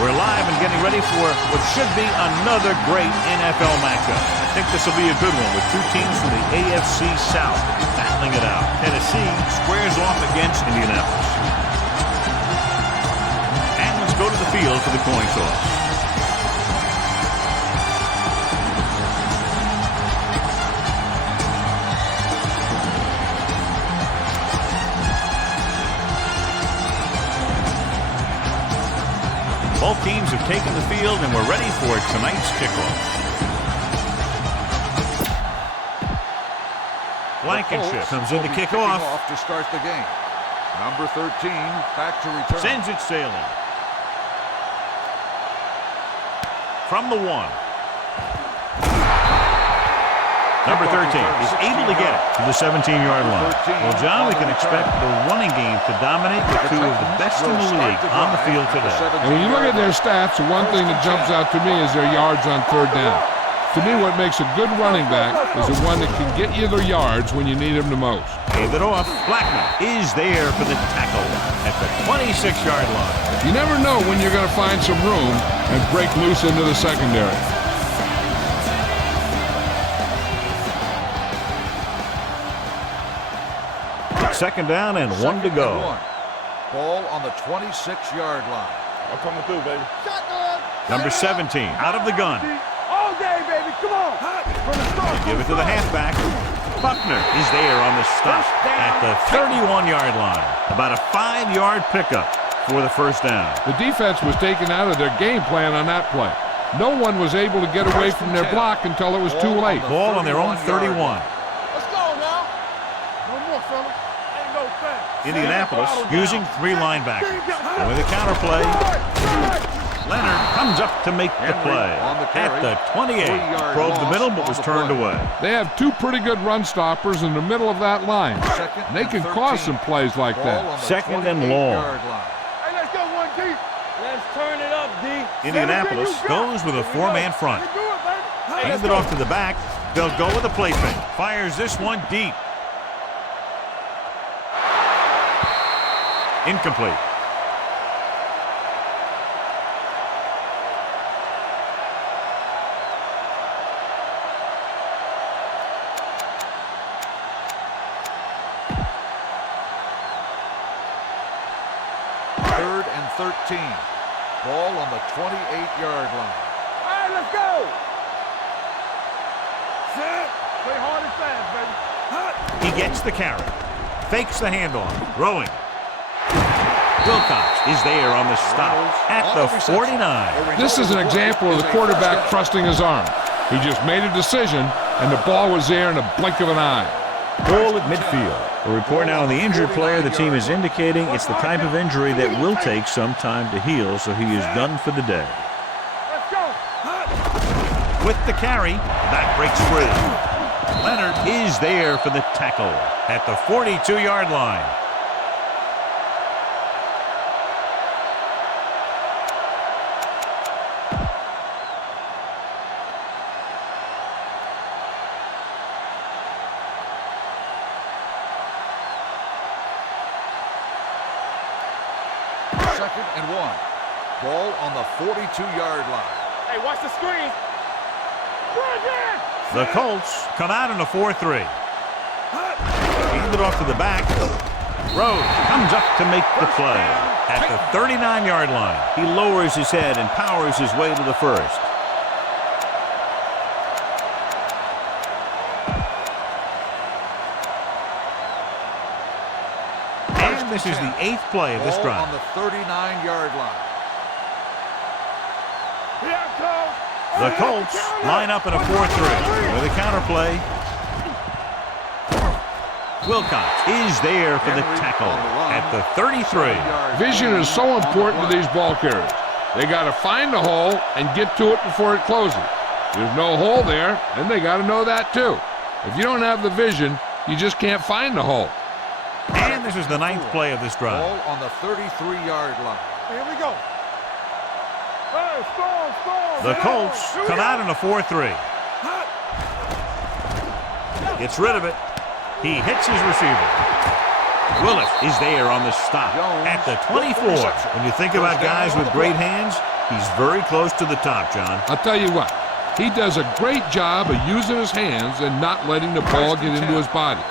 We're live and getting ready for what should be another great NFL matchup. I think this will be a good one with two teams from the AFC South battling it out. Tennessee squares off against Indianapolis. And let's go to the field for the coin toss. Both teams have taken the field, and we're ready for tonight's kickoff. Blankenship comes in to kick off. To start the game. Number 13 back to return. Sends it sailing. From the 1. Number 13 is able to get it to the 17-yard line. Well, John, we can expect the running game to dominate with two of the best in the league on the field today. And when you look at their stats, the one thing that jumps out to me is their yards on third down. To me, what makes a good running back is the one that can get you the yards when you need them the most. Gave it off. Blackman is there for the tackle at the 26-yard line. You never know when you're going to find some room and break loose into the secondary. Second down and 1 to go. Ball on the 26-yard line. I'm coming through, baby. Number 17 out of the gun. All day, baby. Come on. They give it to the halfback. Buckner is there on the stop at the 31-yard line. About a 5-yard pickup for the first down. The defense was taken out of their game plan on that play. No one was able to get away from their block until it was too late. Ball on their own 31. Let's go now. One more, fellas. Indianapolis using 3 linebackers. And with a counterplay, Leonard comes up to make the play at the 28. Probed the middle but was turned away. They have 2 pretty good run stoppers in the middle of that line. And they can cause some plays like that. Second and long. Hey, let's go, 1D. Let's turn it up, D. Indianapolis goes with a 4-man front. Hands it off to the back. They'll go with a play fake. Fires this one deep. Incomplete. Third and 13. Ball on the 28-yard line. All right, let's go. Set. Play hard and fast, baby. He gets the carry. Fakes the handoff. Throwing. Wilcox is there on the stop at the 49. This is an example of the quarterback trusting his arm. He just made a decision, and the ball was there in a blink of an eye. Goal at midfield. A report now on the injured player. The team is indicating it's the type of injury that will take some time to heal, so he is done for the day. Let's go. With the carry, that breaks free. Leonard is there for the tackle at the 42-yard line. Second and 1. Ball on the 42-yard line. Hey, watch the screen. The Colts come out in a 4-3. Hand it off to the back. Rhodes comes up to make the play at the 39-yard line. He lowers his head and powers his way to the first. And this is the 8th play of this Ball drive. on the 39-yard line. The Colts line up in a 4-3 with a counterplay. Wilcox is there for the tackle at the 33. Vision is so important to these ball carriers. They got to find the hole and get to it before it closes. There's no hole there, and they got to know that too. If you don't have the vision, you just can't find the hole. And this is the 9th play of this drive. Ball on the 33-yard line. Here we go. Hey, storm. The Colts come out in a 4-3. Gets rid of it. He hits his receiver. Willis is there on the stop at the 24. When you think about guys with great hands, he's very close to the top, John. I'll tell you what, he does a great job of using his hands and not letting the ball get into his body.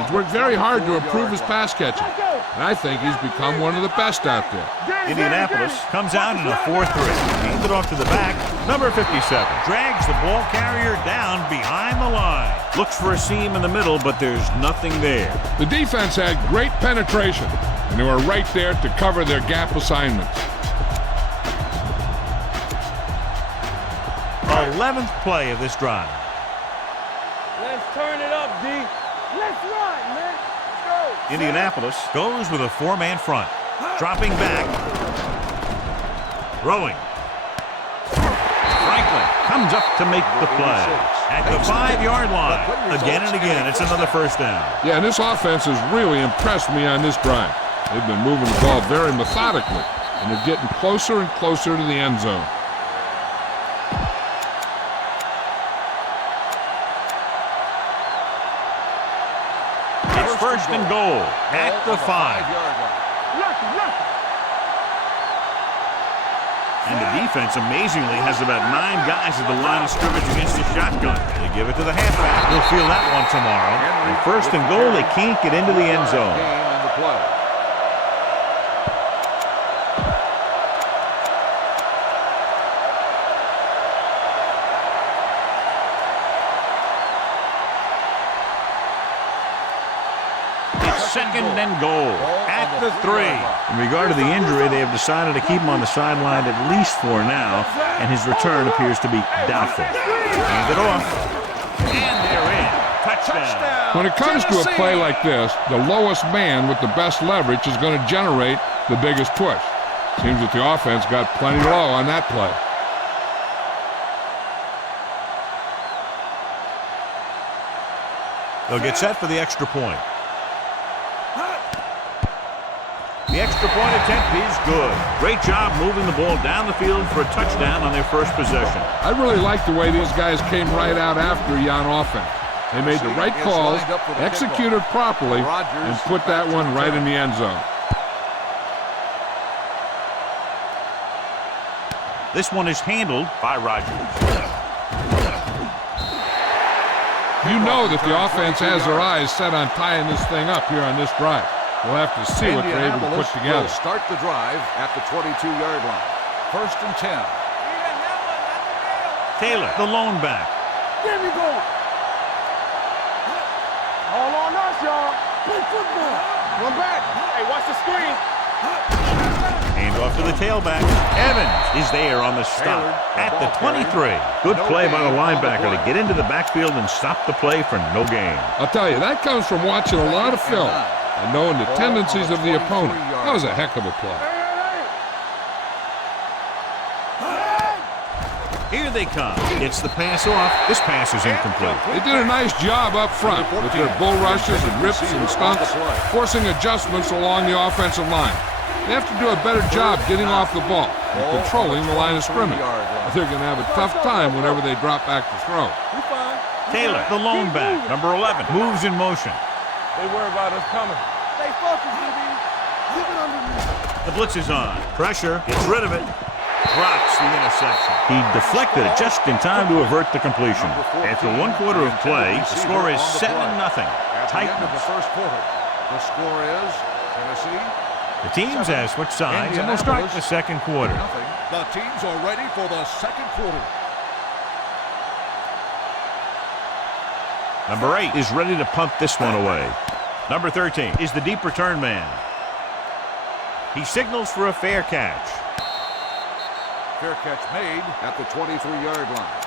He's worked very hard to improve his pass catching, and I think he's become one of the best out there. Indianapolis comes out in a 4-3. Hands it off to the back. Number 57 drags the ball carrier down behind the line. Looks for a seam in the middle, but there's nothing there. The defense had great penetration, and they were right there to cover their gap assignments. 11th play of this drive. Let's turn it up, D. Let's run, man. Let's go. Indianapolis goes with a 4-man front. Dropping back. Throwing. Franklin comes up to make the play. At the 5-yard line. Again and again, it's another first down. Yeah, and this offense has really impressed me on this drive. They've been moving the ball very methodically, and they're getting closer and closer to the end zone. It's first and goal at the 5. And the defense, amazingly, has about 9 guys at the line of scrimmage against the shotgun. They give it to the halfback. We'll feel that one tomorrow. And first and goal, they can't get into the end zone. Second and goal at the 3. In regard to the injury, they have decided to keep him on the sideline at least for now, and his return appears to be doubtful. Hand it off, and they're in. Touchdown. When it comes to a play like this, the lowest man with the best leverage is going to generate the biggest push. Seems that the offense got plenty low on that play. They'll get set for the extra point. The extra point attempt is good. Great job moving the ball down the field for a touchdown on their first possession. I really like the way these guys came right out after you on offense. They made the right calls, executed properly, and put that one right in the end zone. This one is handled by Rodgers. You know that the offense has their eyes set on tying this thing up here on this drive. We'll have to see what they're able to put together. Will start the drive at the 22-yard line. First and 10. Taylor, the lone back. There we go. All on us, y'all. Play football. Run back. Hey, watch the screen. Hand off to the tailback. Evans is there on the stop at the 23. Good play by the linebacker to get into the backfield and stop the play for no gain. I'll tell you, that comes from watching a lot of film and knowing the tendencies of the opponent. That was a heck of a play. Here they come. It's the pass off. This pass is incomplete. They did a nice job up front with their bull rushes and rips and stunts, forcing adjustments along the offensive line. They have to do a better job getting off the ball and controlling the line of scrimmage. They're going to have a tough time whenever they drop back to throw. Taylor, the lone back, number 11, moves in motion. They worry about us coming. Stay focused, DB. Keep it underneath. The blitz is on. Pressure, gets rid of it. Drops the interception. He deflected it just in time to avert the completion. After 1 quarter of play, the score is 7-0. Titans. The first quarter. The score is Tennessee. The teams have switched sides, and they'll start the second quarter. The teams are ready for the second quarter. Number 8 is ready to punt this one away. Number 13 is the deep return man. He signals for a fair catch. Fair catch made at the 23-yard line.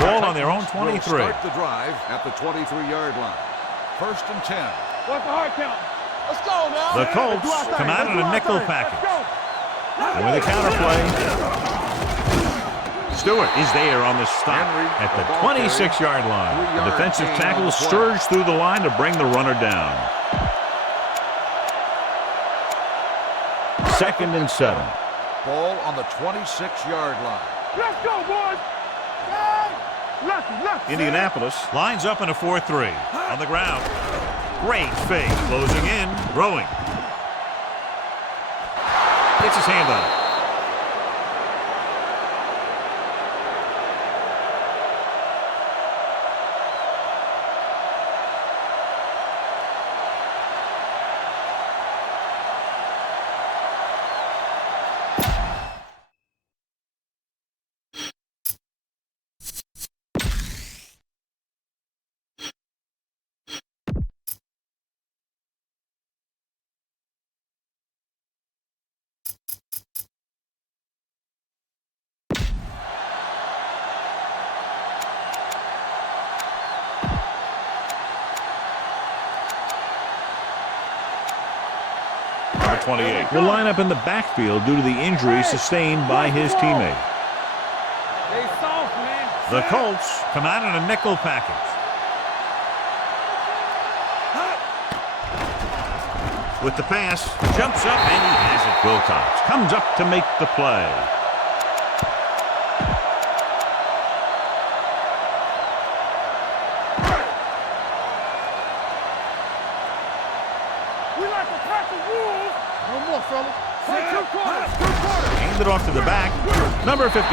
Ball on their own 23. Start the drive at the 23-yard line. First and 10. What's the hard count? Let's go now. The Colts come out in a nickel package. And with a counterplay, Stewart is there on the stop at the 26-yard line. The defensive tackle surged through the line to bring the runner down. Second and 7. Ball on the 26-yard line. Let's go, boys. Indianapolis lines up in a 4-3. On the ground. Great fake. Closing in. Throwing. Gets his hand on it. Number 28 will line up in the backfield due to the injury sustained by his teammate. The Colts come out in a nickel package. With the pass, jumps up and he has it. Wilcox comes up to make the play. Handed off to the back. Number 57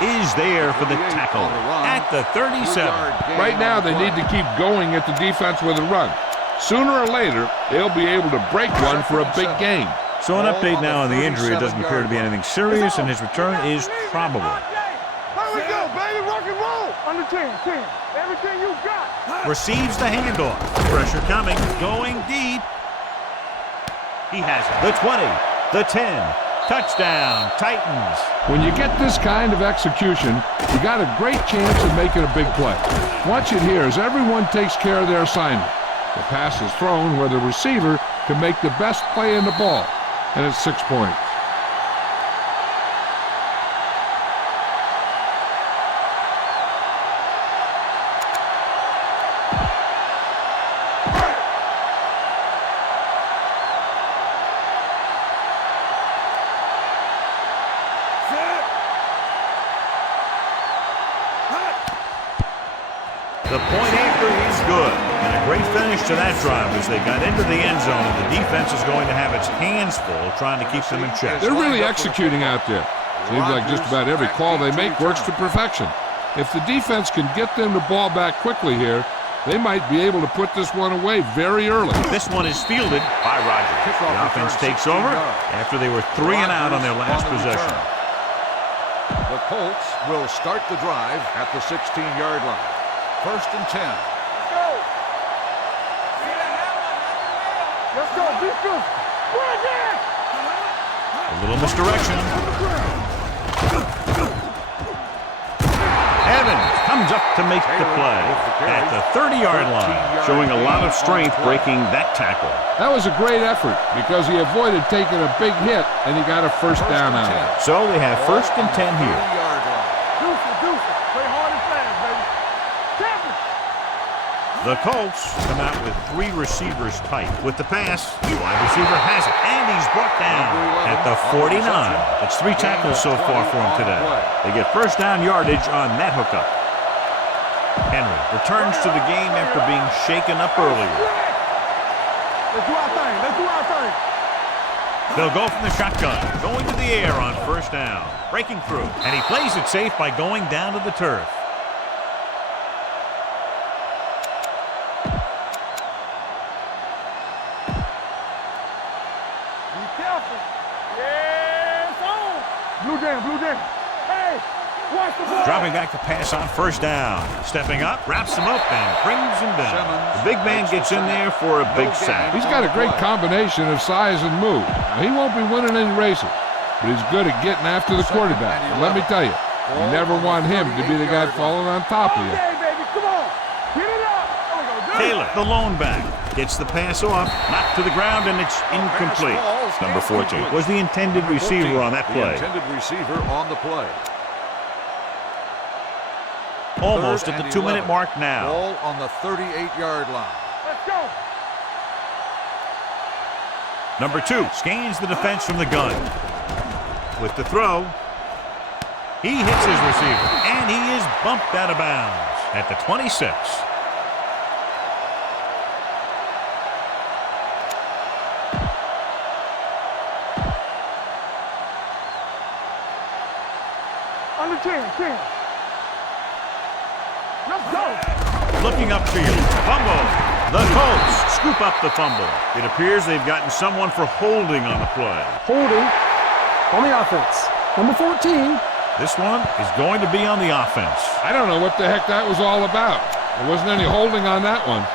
is there for the tackle at the 37. Right now, they need to keep going at the defense with a run. Sooner or later, they'll be able to break one for a big game. So an update now on the injury. It doesn't appear to be anything serious, and his return is probable. Here we go, baby. Rock and roll. Under 10. Everything you got. Receives the handoff. Pressure coming. Going deep. He has it. The 20. The 10. Touchdown, Titans. When you get this kind of execution, you got a great chance of making a big play. Watch it here as everyone takes care of their assignment. The pass is thrown where the receiver can make the best play in the ball, and it's 6 points. The point after is good. And a great finish to that drive as they got into the end zone, and the defense is going to have its hands full trying to keep them in check. They're really executing out there. Seems like just about every call they make works to perfection. If the defense can get them the ball back quickly here, they might be able to put this one away very early. This one is fielded by Rodgers. The offense takes over after they were 3 and out on their last possession. The Colts will start the drive at the 16-yard line. 1st and 10. Let's go. Be good. A little misdirection. Evans comes up to make the play at the 30-yard line, showing a lot of strength breaking that tackle. That was a great effort because he avoided taking a big hit and he got a first down out of it. So they have 1st and 10 here. The Colts come out with 3 receivers tight. With the pass, the wide receiver has it, and he's brought down at the 49. That's 3 tackles so far for him today. They get first down yardage on that hookup. Henry returns to the game after being shaken up earlier. Let's do our thing. Let's do our thing. They'll go from the shotgun, going to the air on first down, breaking through, and he plays it safe by going down to the turf. Blue jam. Hey, watch the ball. Dropping back to pass on first down. Stepping up, wraps him up, and brings him down. The big man gets in there for a big sack. He's got a great combination of size and move. Now, he won't be winning any races, but he's good at getting after the quarterback. And let me tell you, you never want him to be the guy falling on top of you. Come on. Get it up. Taylor, the lone back, gets the pass off, knocked to the ground, and it's incomplete. Number 14 was the intended receiver on that play. The intended receiver on the play. Almost at the 2-minute mark now. Ball on the 38-yard line. Let's go. Number 2 scans the defense from the gun. With the throw, He hits his receiver, and he is bumped out of bounds at the 26. Under 10. Let's go. Looking upfield. Fumble. The Colts scoop up the fumble. It appears they've gotten someone for holding on the play. Holding on the offense. Number 14. This one is going to be on the offense. I don't know what the heck that was all about. There wasn't any holding on that one.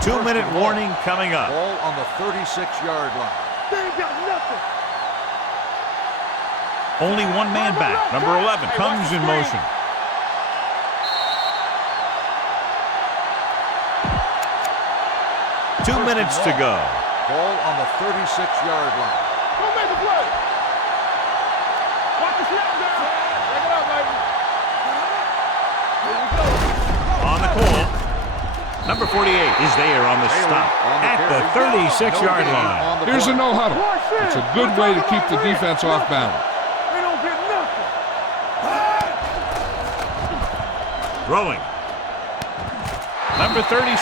Two-minute warning coming up. Ball on the 36-yard line. They ain't got nothing. Only one man back. Number 11 comes in motion. Two minutes to go. Ball on the 36-yard line. Go make a play. Watch the snap down. Take it up, baby. Here we go. On the call. Number 48 is there on the stop at the 36-yard line. Here's a no huddle. It's a good way to keep the defense off balance. They don't get nothing. Throwing. Number 37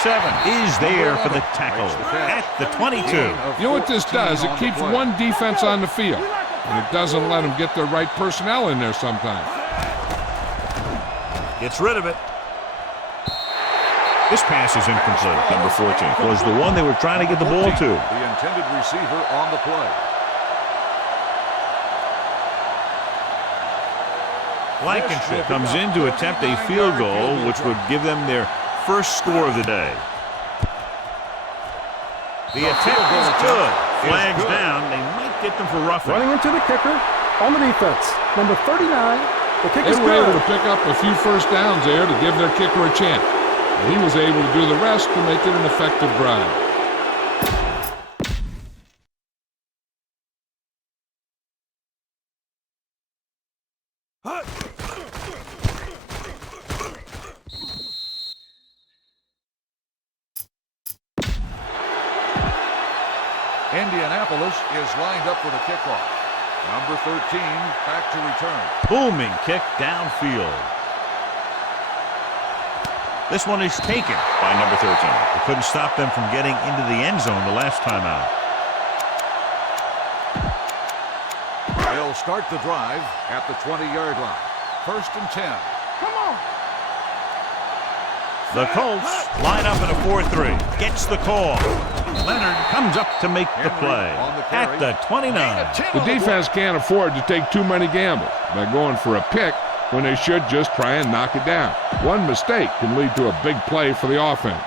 is there for the tackle at the 22. You know what this does? It keeps one defense on the field, and it doesn't let them get the right personnel in there sometimes. Gets rid of it. This pass is incomplete. Number 14 was the one they were trying to get the ball to. The intended receiver on the play. Blankenship comes in to attempt a field goal, which would give them their first score of the day. The attempt is good. Flags down. They might get them for roughing. Running into the kicker on the defense. Number 39. The kick They is were able good. to pick up a few first downs there to give their kicker a chance. And he was able to do the rest to make it an effective drive. Indianapolis is lined up for the kickoff. Number 13 back to return. Booming kick downfield. This one is taken by number 13. It couldn't stop them from getting into the end zone the last time out. They'll start the drive at the 20-yard line. First and 10. Come on. The Colts line up in a 4-3. Gets the call. Leonard comes up to make the play at the 29. The defense can't afford to take too many gambles by going for a pick when they should just try and knock it down. One mistake can lead to a big play for the offense.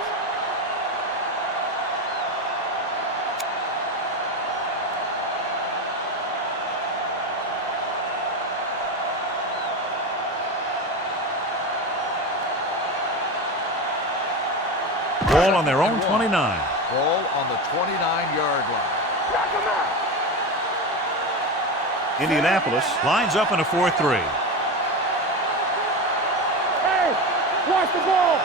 Ball on their own 29. Ball on the 29-yard line. Knock him out. Indianapolis lines up in a 4-3. Hey, watch the ball.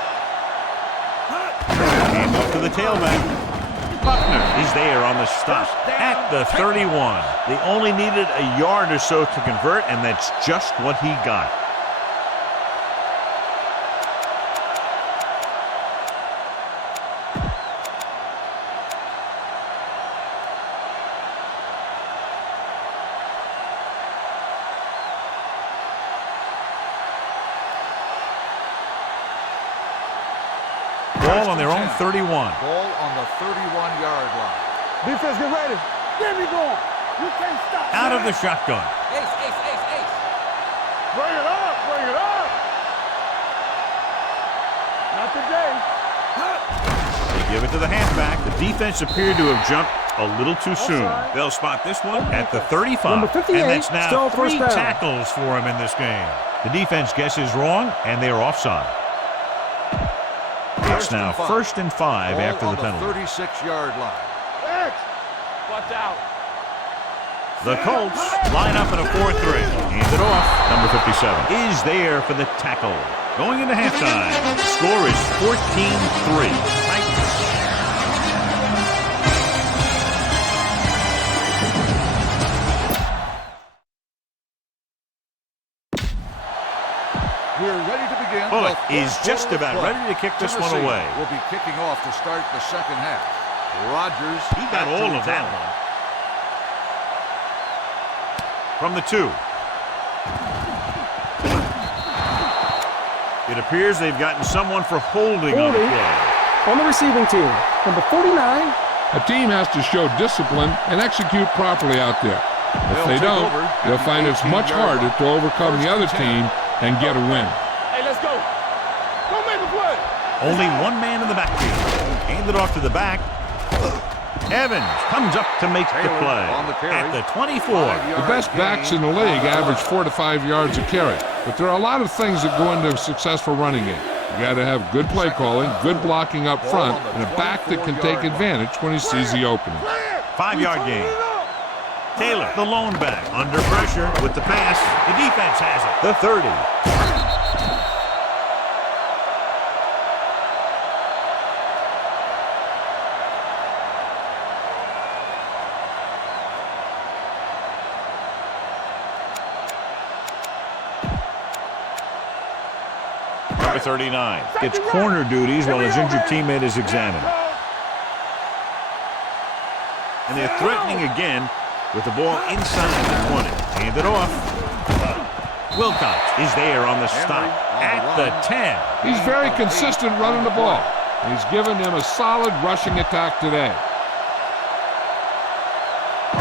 Hand off to the tailback. Buckner is there on the stop at the 31. They only needed a yard or so to convert, and that's just what he got. Ball on their own 31. Ball on the 31-yard line. Defense, get ready. Get me going. You can't stop. Out of the shotgun. Ace. Bring it up. Not today. They give it to the halfback. The defense appeared to have jumped a little too soon. They'll spot this one at the 35. Number 58, and that's now still first 3 down. tackles for him in this game. The defense guesses wrong, and they're offside. It's now first and 5 Ball after on the penalty. 36-yard line. Watch out. The Colts line up in a 4-3. Hand it off. Number 57 is there for the tackle. Going into halftime, the score is 14-3. Titans. We're ready to begin. Bullock the is fourth just quarter of about play. ready to kick this one Tennessee away. will be kicking off to start the second half. Rodgers. He got back to all of that return. one. From the 2. It appears they've gotten someone for holding on the Holding. play. On the receiving team, number 49. A team has to show discipline and execute properly out there. If they take don't, over at they'll the find it's 18-yard much harder line. to overcome the other First and 10. team and get a win. Hey, let's go. Go make a play. Only one man in the backfield. Hand it off to the back. Evans comes up to make the Taylor play on the carry. at the 24. The best backs in the league average 4 to 5 yards a carry. But there are a lot of things that go into a successful running game. You got to have good play calling, good blocking up front, and a back that can take advantage when he sees the opening. 5-yard gain. Taylor, the lone back, under pressure with the pass. The defense has it. The 30. Number 39 gets corner duties while his injured teammate is examined. And they're threatening again with the ball inside the 20. Hand it off. Wilcox is there on the stop at the 10. He's very consistent running the ball. He's given them a solid rushing attack today.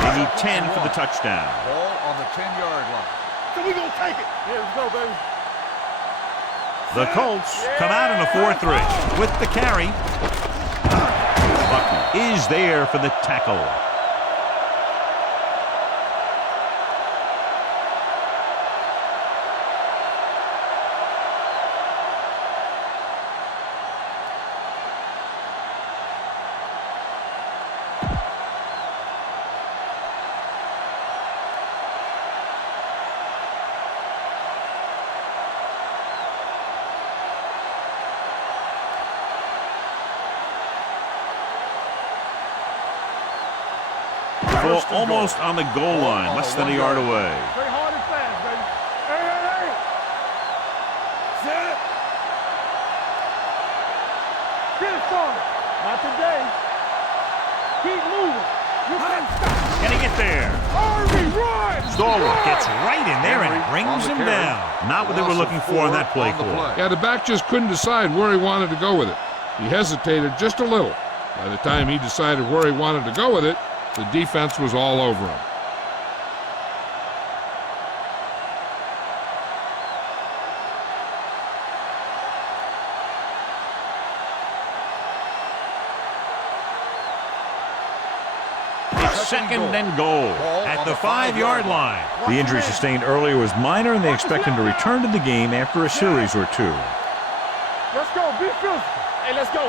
They need 10 for the touchdown. Ball on the 10-yard line. So we gonna take it. Yeah, let's go, baby. The Colts come out in a 4-3 with the carry. Bucky is there for the tackle. Ball almost on the goal line, less than a yard away. Play hard and fast, baby. Hey, hey, hey. Set. Get it started. Not today. Keep moving. You can't stop. Can he get there? Harvey, run. Stallworth gets right in there and brings him down. Not what they were looking for on that play call. Yeah, the back just couldn't decide where he wanted to go with it. He hesitated just a little. By the time he decided where he wanted to go with it, the defense was all over him. It's second and goal at the 5-yard line. The injury sustained earlier was minor, and they expect him to return to the game after a series or 2. Let's go. Be physical. Hey, let's go.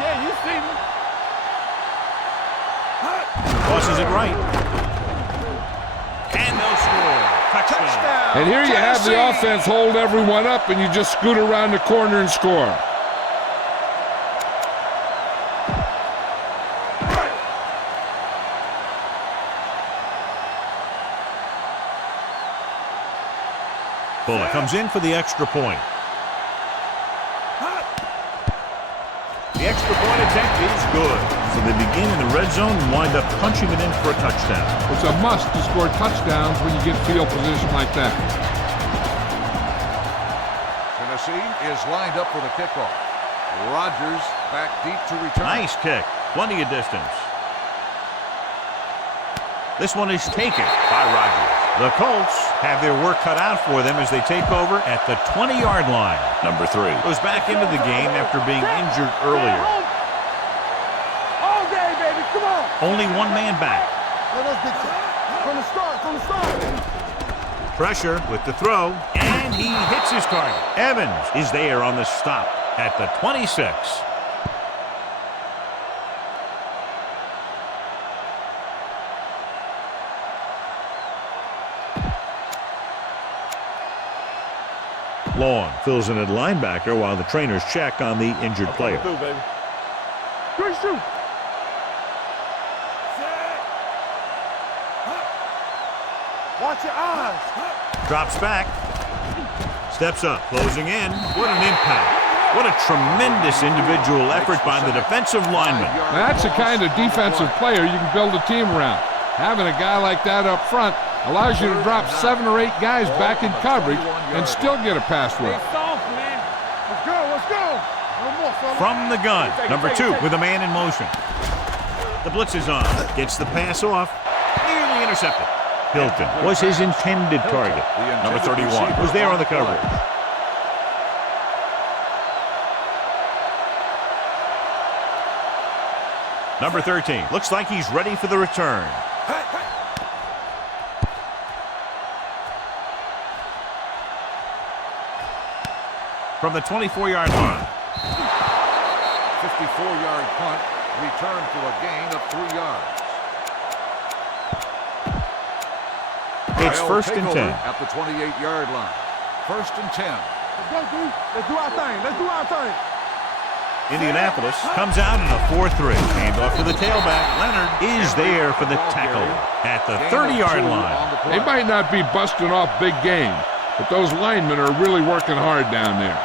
Yeah, you see me. Tosses it right. And they'll score. Touchdown. And here you have the offense hold everyone up, and you just scoot around the corner and score. Bullock comes in for the extra point. The extra point attempt is good. So they begin in the red zone and wind up punching it in for a touchdown. It's a must to score touchdowns when you get field position like that. Tennessee is lined up for the kickoff. Rodgers back deep to return. Nice kick. Plenty of distance. This one is taken by Rodgers. The Colts have their work cut out for them as they take over at the 20-yard line. Number 3 goes back into the game after being injured earlier. All day, baby. Come on. Only one man back. Let's get from the start. From the start. Pressure with the throw, and he hits his target. Evans is there on the stop at the 26. Long fills in at linebacker while the trainers check on the injured player. Through, baby. Good shoot. Watch your eyes. Drops back. Steps up, closing in. What an impact. What a tremendous individual effort by the defensive lineman. That's the kind of defensive player you can build a team around. Having a guy like that up front allows you to drop 7 or 8 guys back in coverage and still get a pass rush. Soft, man. Let's go, let's go. No more, fella. From the gun, number 2 with a man in motion. The blitz is on. Gets the pass off. Nearly intercepted. Hilton was his intended target. Number 31 was there on the coverage. Number 13 looks like he's ready for the return. From the 24-yard line. 54-yard punt, return for a gain of 3 yards. It's first and 10. At the 28-yard line. First and 10. Let's go, dude. Let's do our thing. Let's do our thing. Indianapolis comes out in a 4-3. Handoff to the tailback. Leonard is there for the tackle at the 30-yard line. They might not be busting off big games, but those linemen are really working hard down there.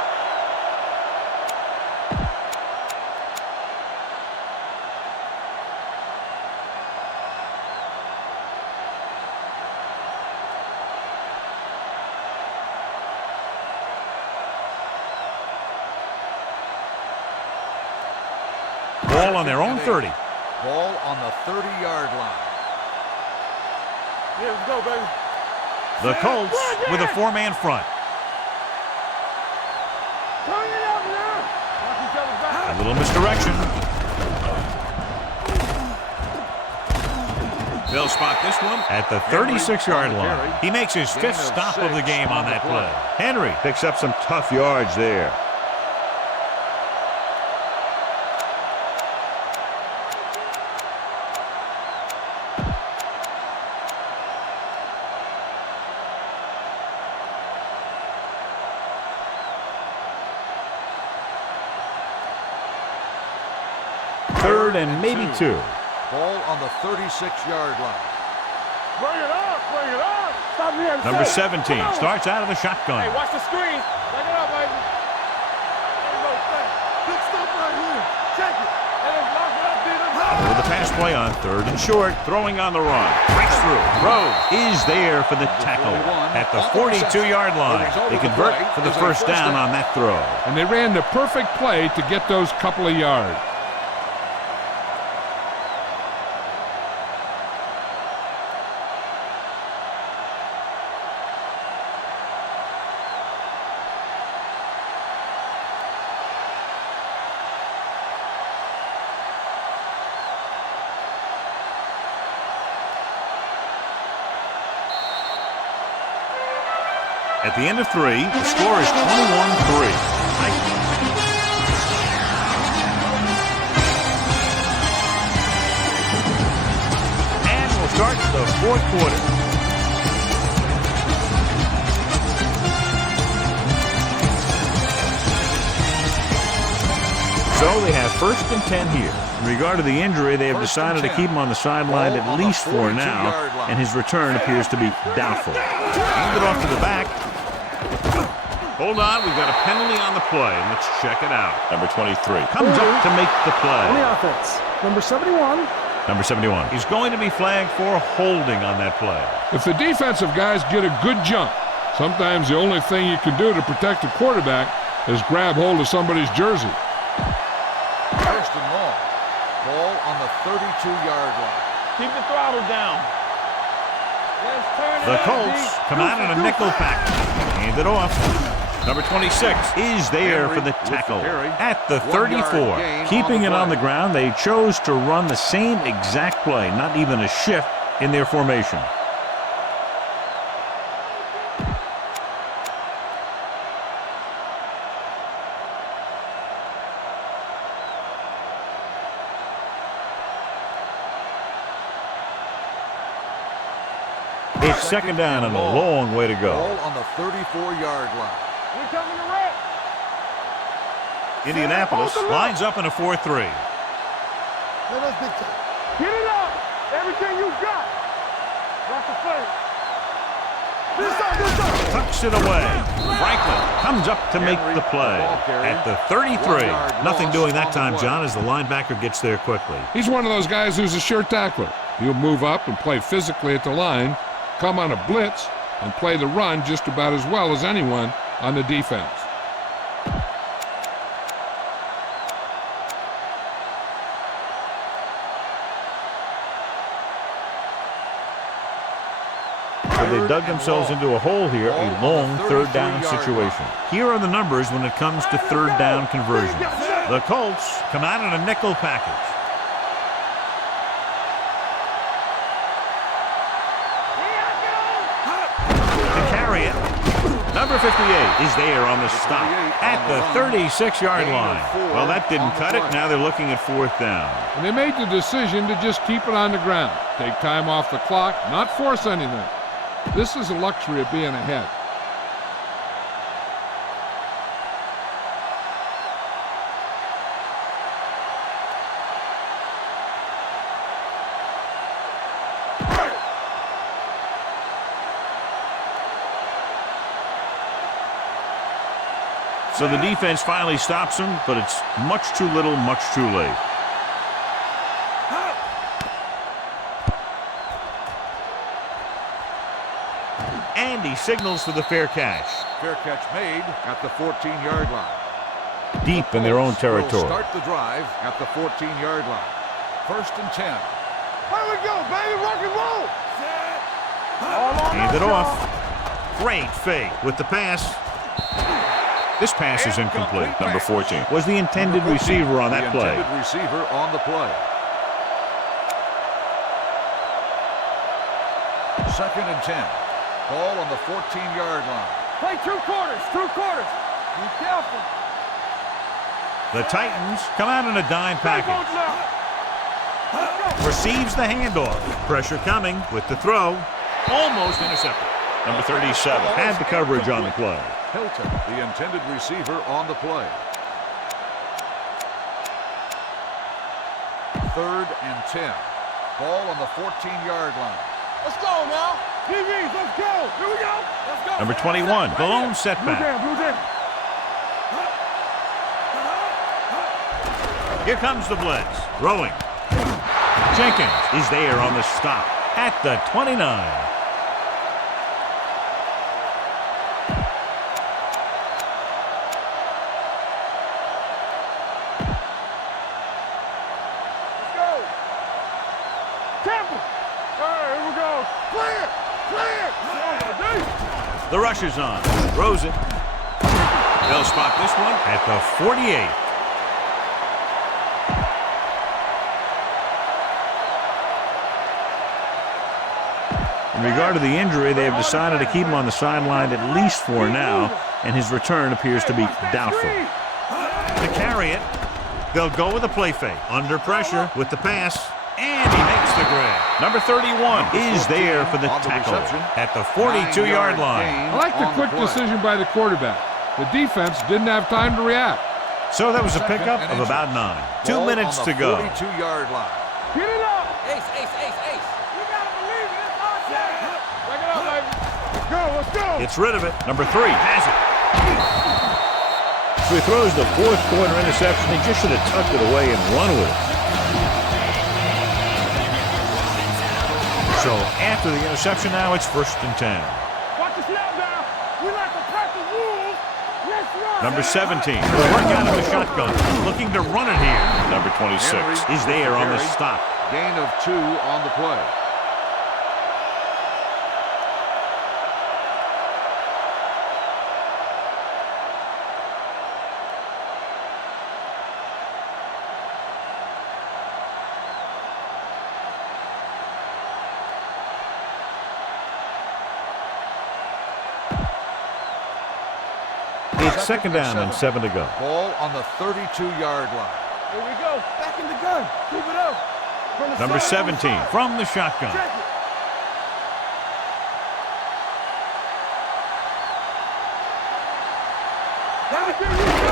Ball on their own 30. Ball on the 30-yard line. Yeah, let's go, baby. The Colts with a 4-man front. Turn it up now. Watch each other's back. A little misdirection. They'll spot this one at the 36-yard line. He makes his 5th stop of the game on that play. Henry picks up some tough yards there. Third and maybe 2. Ball on the 36-yard line. Bring it up, bring it up. Stop me at Number 7. 17 starts out of the shotgun. Hey, watch the screen. Bring it up, baby. There you go, Frank. Big stuff right here. Check it. And then lock it up, dude. With the pass play on 3rd and short, throwing on the run. Breaks through. Rhodes is there for the tackle at the 42-yard line. They convert for the first down on that throw. And they ran the perfect play to get those couple of yards. At the end of 3, the score is 21-3. And we'll start the 4th quarter. So they have first and 10 here. In regard to the injury, they have decided to keep him on the sideline at least for now, and his return appears to be doubtful. Hand it off to the back. Hold on, we've got a penalty on the play. Let's check it out. Number 23 comes up to make the play. On the offense, number 71. Number 71. He's going to be flagged for holding on that play. If the defensive guys get a good jump, sometimes the only thing you can do to protect the quarterback is grab hold of somebody's jersey. First and long. Ball on the 32-yard line. Keep the throttle down. Let's turn it The up, Colts come out in a nickel package. Hand it off. Number 26 is there for the tackle at the 34. Keeping it on the ground, they chose to run the same exact play, not even a shift in their formation. It's second down and a long way to go. Ball on the 34-yard line. We're coming to wreck. Indianapolis lines up in a 4-3. Let us dictate. Get it up. Everything you got. Watch the play. This side, this side. Tucks it away. Franklin comes up to make the play at the 33. Nothing doing that time, John, as the linebacker gets there quickly. He's one of those guys who's a sure tackler. He'll move up and play physically at the line, come on a blitz, and play the run just about as well as anyone on the defense. So they dug themselves into a hole here, a long third down situation. Here are the numbers when it comes to third down conversions. The Colts come out in a nickel package. To carry it, number 58 is there on the stop at the 36-yard line. Well, that didn't cut it. Now they're looking at fourth down. And they made the decision to just keep it on the ground. Take time off the clock, not force anything. This is a luxury of being ahead. So the defense finally stops him, but it's much too little, much too late. And he signals for the fair catch. Fair catch made at the 14-yard line. Deep in their own territory. Will start the drive at the 14-yard line. First and 10. Here we go, baby. Rock and roll. Hand it off. Great fake with the pass. This pass is incomplete. Number 14 was the intended receiver on that play. The intended receiver on the play. Second and 10. Ball on the 14-yard line. Play 2 quarters. 2 quarters. Be careful. The Titans come out in a dime package. Receives the handoff. Pressure coming with the throw. Almost intercepted. Number 37 had the coverage on the play. Hilton, the intended receiver on the play. Third and 10. Ball on the 14-yard line. Let's go now. DBs, let's go. Here we go. Let's go. Number 21, the lone setback. Blue down. Here comes the blitz. Throwing. Jenkins is there on the stop at the 29. The rush is on. Throws it. They'll spot this one at the 48. In regard to the injury, they have decided to keep him on the sideline at least for now, and his return appears to be doubtful. To carry it, they'll go with a play fake. Under pressure with the pass, and he makes the grab. Number 31 is there for the tackle at the 42-yard line. I like the quick decision by the quarterback. The defense didn't have time to react. So that was a pickup of about 9. 2 minutes to go. 42-yard line. Get it up. Ace. You got to believe it. It's our chance. Back it up, baby. Let's go. Gets rid of it. Number 3 has it. So he throws the 4th quarter interception. He just should have tucked it away and run with it. So after the interception now, it's 1st and 10. Watch the snap down. We like to practice rules. Let's run. Number 17, the work out of the shotgun, looking to run it here. Number 26 is there on the stop. Gain of 2 on the play. It's 2nd down and 7 to go. Ball on the 32-yard line. Here we go. Back in the gun. Keep it up. From the Number side, 17 from the shotgun. Check it.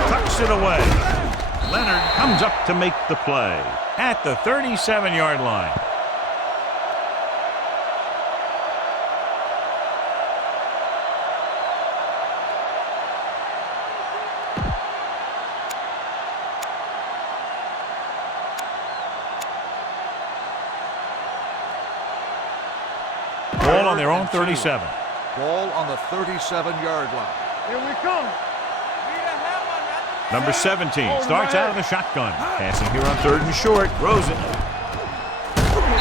Tucks it away. Leonard comes up to make the play at the 37-yard line. Ball on their own 37. Ball on the 37-yard line. Here we come. Number 17 starts out of the shotgun. Passing here on 3rd and short. Throws it.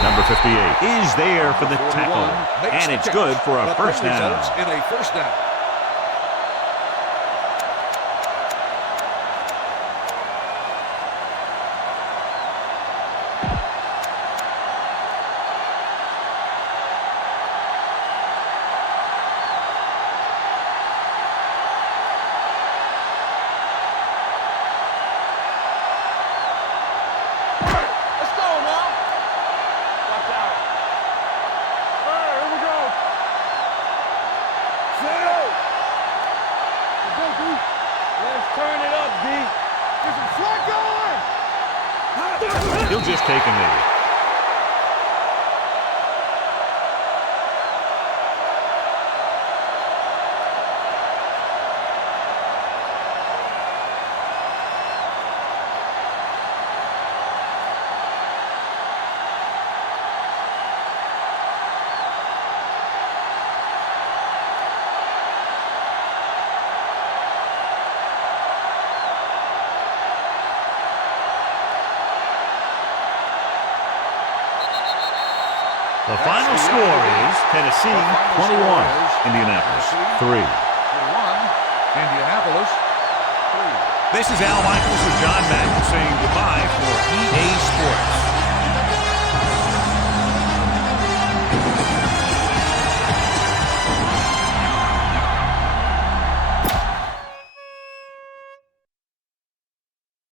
Number 58 is there for the tackle. And it's good for a first down. In a first down. He'll just take a knee. The final score is Tennessee 21, Indianapolis 3. 1, Indianapolis 3. This is Al Michaels with John Madden saying goodbye for EA Sports.